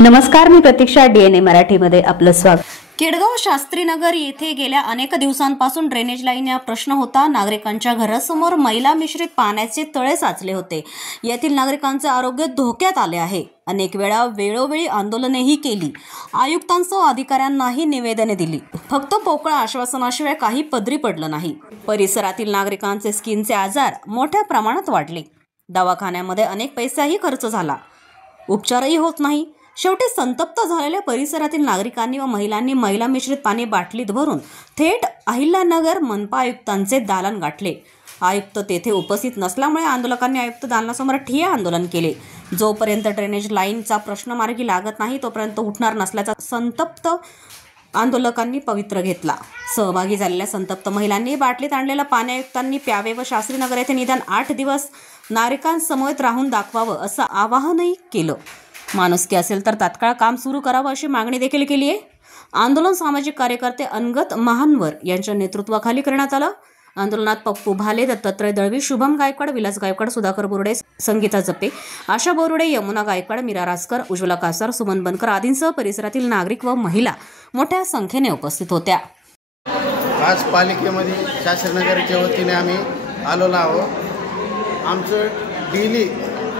नमस्कार, मी प्रतीक्षा. DNA मराठीमध्ये आपलं स्वागत. केडगाव शास्त्रीनगर येथे गेल्या अनेक दिवसांपासून ड्रेनेज लाईन या प्रश्न होता. नागरिकांच्या घरासमोर मैला मिश्रित पाण्याचे तळे साचले होते. येथील नागरिकांचे आरोग्य धोक्यात आले आहे. अनेक वेळा वेळोवेळी आंदोलनेही केली, आयुक्तांसह अधिकाऱ्यांनाही निवेदने दिली. फक्त पोकळ आश्वासनाशिवाय काही पदरी पडलं नाही. परिसरातील नागरिकांचे स्किनचे आजार मोठ्या प्रमाणात वाढले. दवाखान्यामध्ये अनेक पैसाही खर्च झाला, उपचारही होत नाही. शेवटी संतप्त झालेल्या परिसरातील नागरिकांनी व महिलांनी मैला मिश्रित पाणी बाटलीत भरून थेट अहिल्यानगर मनपा आयुक्तांचे दालन गाठले. आयुक्त तेथे उपस्थित नसल्यामुळे आंदोलकांनी आयुक्त दालनासमोर ठिय्या आंदोलन केले. जोपर्यंत ड्रेनेज लाईनचा प्रश्न मार्गी लागत नाही तोपर्यंत उठणार नसल्याचा संतप्त आंदोलकांनी पवित्रा घेतला. सहभागी झालेल्या संतप्त महिलांनी बाटलीत आणलेलं पाणी आयुक्तांनी प्यावे व शास्त्रीनगर येथे निदान 8 दिवस नागरिकांसमवेत राहून दाखवावं असं आवाहनही केलं. माणुसकी असेल तर तात्काळ काम सुरू करावं अशी मागणी देखील केली आहे. आंदोलन सामाजिक कार्यकर्ते अनगत महानवर यांच्या नेतृत्वाखाली करण्यात आलं. आंदोलनात पप्पू भाले, दत्तात्रय दळवी, शुभम गायकवाड, विलास गायकवाड, सुधाकर बोर्डे, संगीता जप्पे, आशा बोरुडे, यमुना गायकवाड, मीरा रासकर, उज्ज्वला कासार, सुमन बनकर आदींसह परिसरातील नागरिक व महिला मोठ्या संख्येने उपस्थित होत्या. आज पालिकेमध्ये शास्त्रीनगरच्या वतीने आम्ही आलेलो आहोत. आमचं डेली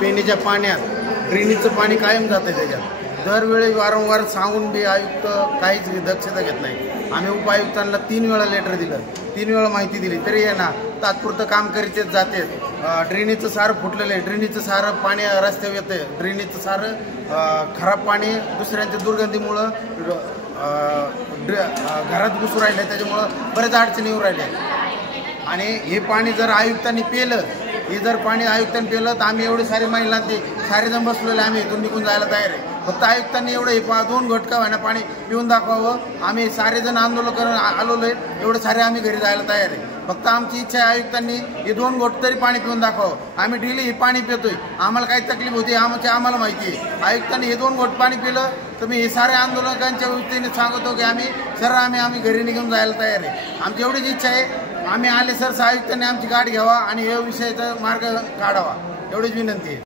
पिण्याच्या पाण्यात ड्रेनेजचं पाणी कायम जातं. त्याच्यात दरवेळी वारंवार सांगून बी आयुक्त काहीच दक्षता घेत नाही. आम्ही उपायुक्तांना 3 वेळा लेटर दिलं, 3 वेळा माहिती दिली, तरी आहे ना तात्पुरतं काम करीतच जाते. ड्रेनेजचं सारं फुटलेलं आहे, ड्रेनेजचं सारं पाणी रस्त्यावर येतं, ड्रेनेजचं सारं खराब पाणी दुसऱ्यांच्या दुर्गंधीमुळं घरात घुसू राहिलं, त्याच्यामुळं बरेच अडचणी येऊ राहिल्या. आणि हे पाणी जर आयुक्तांनी पिलं, हे जर पाणी आयुक्तांनी पिलं तर आम्ही एवढे सारे महिला ते सारे जण बसलेले आम्ही इथून निघून जायला तयार आहे. फक्त आयुक्तांनी एवढं हे 2 घटका व्हायना पाणी पिऊन दाखवावं. आम्ही सारे जण आंदोलन करून आलेलो आहे, एवढे सारे आम्ही घरी जायला तयार आहे. फक्त आमची इच्छा आहे आयुक्तांनी हे 2 घोट तरी पाणी पिऊन दाखवावं. आम्ही डेली हे पाणी पितोय, आम्हाला काही तकलीफ होती आम्हाला माहिती आहे. आयुक्तांनी हे 2 घोट पाणी पिलं तर मी हे सारे आंदोलकांच्या वतीने सांगतो की आम्ही घरी निघून जायला तयार आहे. आमची एवढीच इच्छा आहे, आम्ही आले सर आयुक्तांनी आमची गाठ घ्यावा आणि या विषयाचा मार्ग काढावा, एवढीच विनंती आहे.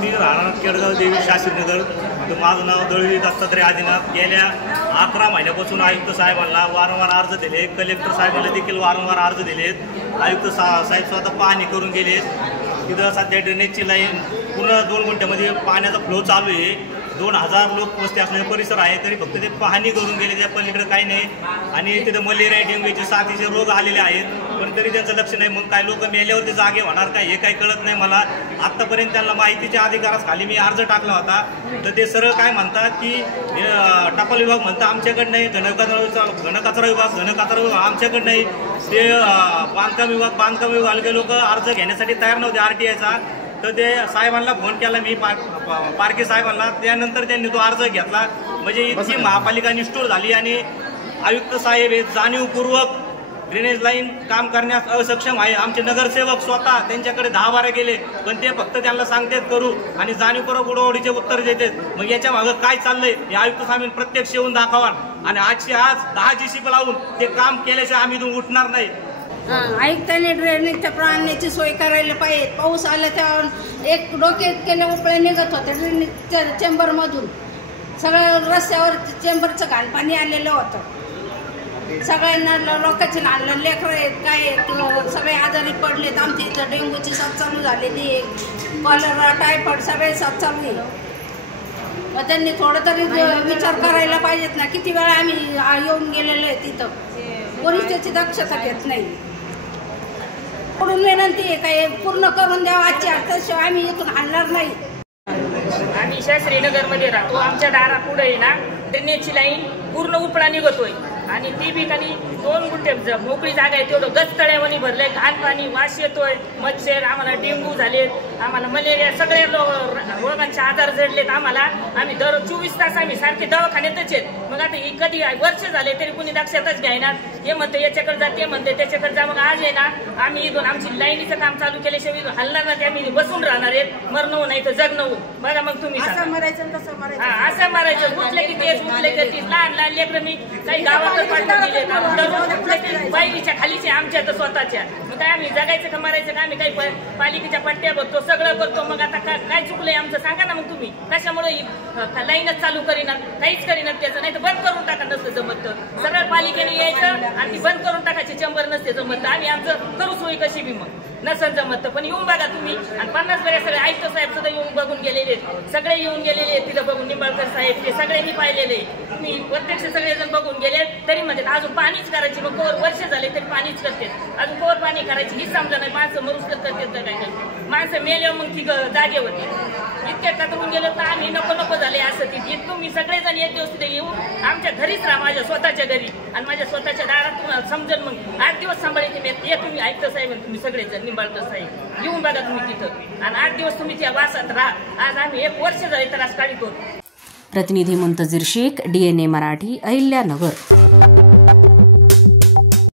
मी राहणार केडगाव देवी शास्त्रीनगर. माझं नाव दळवी दत्तात्रय आदिनाथ. गेल्या 11 महिन्यापासून आयुक्त साहेबांना वारंवार अर्ज दिले, कलेक्टर साहेबांना देखील वारंवार अर्ज दिलेत. आयुक्त साहेब स्वतः पाहणी करून गेलेत. तिथं सध्या ड्रेनेजची लाईन पुन्हा 2 घंट्यामध्ये पाण्याचा फ्लो चालू आहे. 2000 लोक वस्ती असलेले परिसर आहे, तरी फक्त ते पाहणी करून गेले, त्या पलीकडे काही नाही. आणि तिथे मलेरिया, डेंग्यूचे साथीचे रोग आलेले आहेत, पण तरी त्यांचं लक्ष नाही. मग काही लोक मेल्यावरती जागे होणार काय हे काही कळत नाही मला. आत्तापर्यंत त्यांना माहितीच्या अधिकाराखाली मी अर्ज टाकला होता, तर ते सरळ काय म्हणतात की टपाल विभाग म्हणतात आमच्याकडे नाही, घनकचरा विभाग आमच्याकडे नाही, ते बांधकाम विभाग लोक अर्ज घेण्यासाठी तयार नव्हते RTIचा. तर ते साहेबांना फोन केला मी, पारखे साहेबांना. त्यानंतर त्यांनी तो अर्ज घेतला. म्हणजे इतकी महापालिका निष्ठुर झाली आणि आयुक्त साहेब हे जाणीवपूर्वक ड्रेनेज लाईन काम करण्यास असक्षम आहे. आमचे नगरसेवक स्वतः त्यांच्याकडे 10-12 गेले, पण ते फक्त त्यांना सांगतात करू आणि जाणीवपूर्वक उडवडीचे उत्तर देतात. मग याच्या मागं काय चाललंय हे आयुक्त साहेबांनी प्रत्यक्ष येऊन दाखवा. आणि आज 10 GCP लावून ते काम केल्याशिवाय आम्ही इथून उठणार नाही. आयुक्तांनी ड्रेनेजच्या पाण्याची सोय करायला पाहिजे. पाऊस आला तेव्हा एक डोक्यात केल्या उपळे निघत होते ड्रेनेजच्या चेंबरमधून. सगळं रस्त्यावर चेंबरचं घाण पाणी आलेलं होतं. सगळ्यांना लोकांचे लहान लेकरं आहेत, काय सगळे आजारी पडलेत. आमच्या इथं डेंग्यूची साथ चालू झालेली आहे, कॉलरा, टायफॉइड सगळे साथ चालू आहे. मग त्यांनी थोडं तरी विचार करायला पाहिजेत ना. किती वेळा आम्ही येऊन गेलेलो आहे तिथं, कोणीच त्याची दक्षता घेत नाही. म्हणून विनंती आहे काय पूर्ण करून द्यावा आजची, त्याशिवाय आम्ही इथून हलणार नाही. आम्ही शास्त्रीनगरमध्ये राहतो. आमच्या दारापुढे ना ड्रेनेजची लाईन पूर्ण उपळा निघतोय आणि ती बी काही 2 गुंठे मोकळी जागा आहे, तेवढं गचतळ्यावणी भरलंय. घाण पाणी, वास येतोय, मच्छर, आम्हाला डेंग्यू झालेत, आम्हाला मलेरिया, सगळे रोगांचे आजार जडलेत आम्हाला. आम्ही दर 24 तास आम्ही सारखे दवाखान्यातच आहेत. मग आता ही कधी वर्ष झाले तरी कोणी दक्षताच घ्यायना. हे म्हणते याच्याकडे जा, ते म्हणते त्याच्याकडे जा. मग आज आहे ना आम्ही इथून आमची लाईनीचं काम चालू केल्याशिवाय इथून हलणार ना, ते आम्ही बसून राहणार आहेत. मरणं नाही तर जगणं होऊ. बघा मग तुम्ही असं मारायचं तसं मारायचं, असं मारायचं. उठले की तेच, उठले की तेच. लहान लहान लेकरं मी काही गावातच पाठवून दिले, उठले की बाईच्या खालीचे आमच्या तर स्वतःच्या. मग काय आम्ही जगायचं का मारायचं का? आम्ही काही पालिकेच्या पट्ट्या भरतो, सगळं करतो. मग आता काय चुकलंय आमचं सांगा ना. मग तुम्ही कशामुळे लाईनच चालू करीनात, काहीच करीनात त्याचं. नाही तर बंद करून टाका नसतं जमत तर. सरळ पालिकेने यायचं आणि ती बंद करून टाकायची. चेंबर नसते जमत, आम्ही आमचं करू सोयी कशी बी मग नसन जमत. पण येऊन बघा तुम्ही. आणि 50 वेळा सगळे आयुक्त साहेब सुद्धा येऊन बघून गेलेले, सगळे येऊन गेलेले आहेत तिथं बघून. निंबाळकर साहेब ते सगळ्यांनी पाहिलेले. तुम्ही प्रत्यक्ष सगळेजण बघून गेले तरी म्हणतात अजून पाणीच करायची. मग कोवर वर्ष झाले तरी पाणीच करते, अजून कोवर पाणी करायची हीच समजा नाही. माणसं मरुसर करतात तर काय काय माणसं मेल्यावर मग ती जागे होते. इतक्या करून गेलो तर आम्ही नको झाले असं. ती तुम्ही सगळेजण एक दिवस तिथे येऊन आमच्या घरीच राहा, माझ्या स्वतःच्या घरी आणि माझ्या स्वतःच्या दारात. तुम्हाला समजेल मग 8 दिवस सांभाळायचे मी. ये तुम्ही आयुक्त साहेब तुम्ही सगळेजण निंबाळकर साहेब येऊन बघा तुम्ही तिथं. आणि 8 दिवस तुम्ही त्या वासात राहा. आज आम्ही 1 वर्ष झाले त्रास काढित होतो. प्रतिनिधी मुंतजीर शेख, DNA मराठी, अहिल्यानगर.